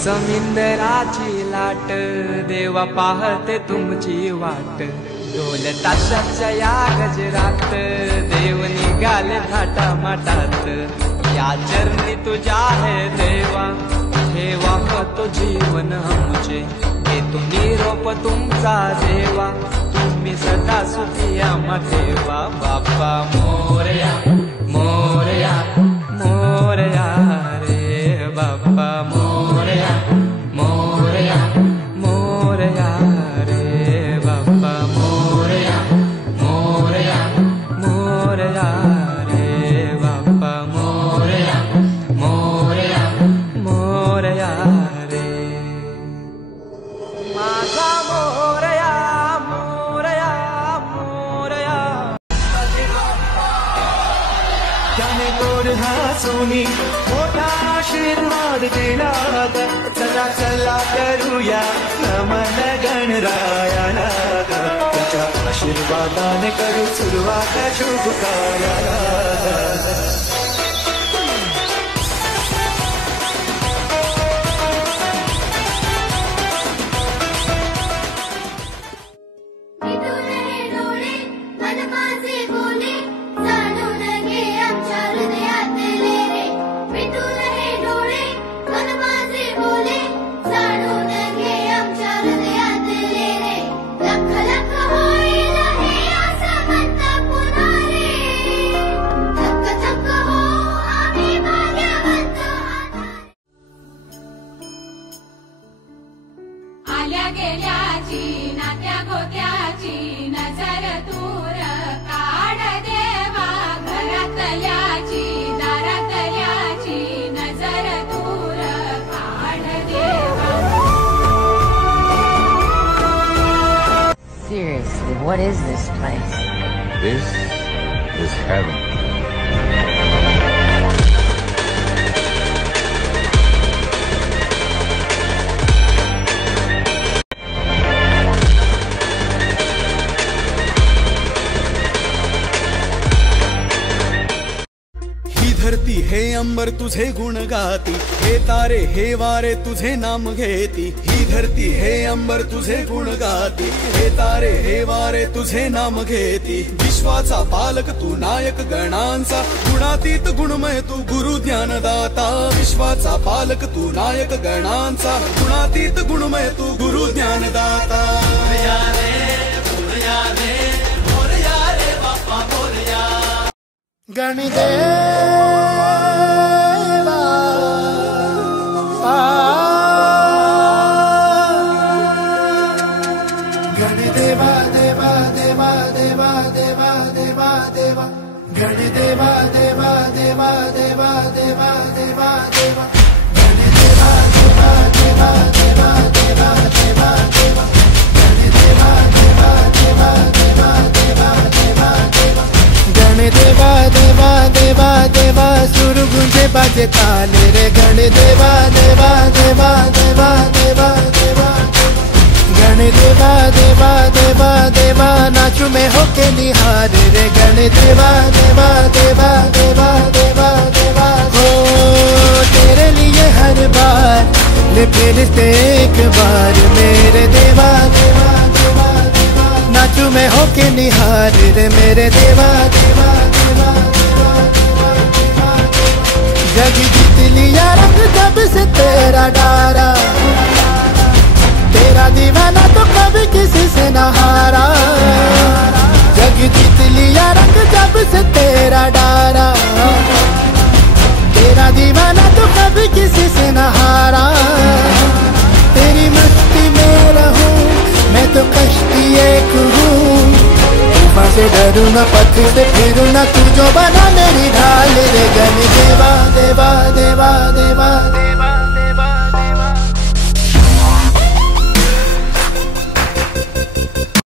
समिंदराची लाट देवा पाहते तुमची वाट, ढोल ताशाच्या या गजरात देव निघाले थाटा माटात। या चरणी तुझ्या है देवा ठेवा तो जीवन आमचे, घेतो निरोप तुमचा देवा तुम्ही सदा सुखी आम्हा ठेवा। बाप्पा मोरया मोरया मोरया रे बाप्पा मोरया मोरया मोरया रे बाप्पा मोरया मोरया मोरया रे बाप्पा मोरया मोरया मोरया रे माझा मोरया मोरया मोरया। त्याने गोड हसूनी मोठा आशीर्वाद दिला, चला चला करूया नमन गणरायाला, त्याच्या आशीर्वादाने करू सुरुवात शुभ कार्याला। आल्या गेल्याची नात्या गोत्याची नजर दूर काढ देवा, घरातल्याची दारातल्याची नजर दूर काढ देवा। Seriously, what is this place? This is heaven. धरती हे अंबर तुझे गुण गाती, हे तारे हे वारे तुझे नाम घेती। ही धरती हे अंबर तुझे गुण गाती, हे तारे हे वारे तुझे नाम घेती। विश्वाचा पालक तू नायक गणांचा, गुणातीत गुणमय तू गुरु ज्ञानदाता। विश्वाचा पालक तू नायक गणांचा, गुणातीत गुणमय तू गुरु ज्ञानदाता। मोरया रे मोरया रे बाप्पा मोरया। गणदेवा गणदेवा देवा देवा देवा देवा देवा देवा गणदेवा देवा देवा देवा देवा देवा देवा गणदेवा देवा देवा देवा देवा देवा देवा गणदेवा देवा देवा देवा देवा देवा देवा गणदेवा देवा देवा देवा सुर गुंजे बाजे ताले रे। गणदेवा देवा देवा देवा देवा देवा गणदेवा देवा देवा देवा नाचू में होके निहार रे। गणदेवा देवा देवा देवा देवा देवा हो तेरे लिए हर बार ले फिर से एक बार मेरे देवा देवा देवा देवा नाचू में होके निहार रे मेरे देवा देवा देवा देवा देवा। जग जीत लिया रंग जब से तेरा डारा, तेरा दीवाना तो कभी किसी से न हारा। जग जीत लिया रंग जब से तेरा डारा, तेरा दीवाना तो कभी किसी से न हारा। तेरी मस्ती में रहूं मैं तो कश्ती एक हूँ, तूफान से डरूं न पत्थर से फिरूं न, तू जो बना मेरी ढाल रे। गणदेवा देवा देवा देवा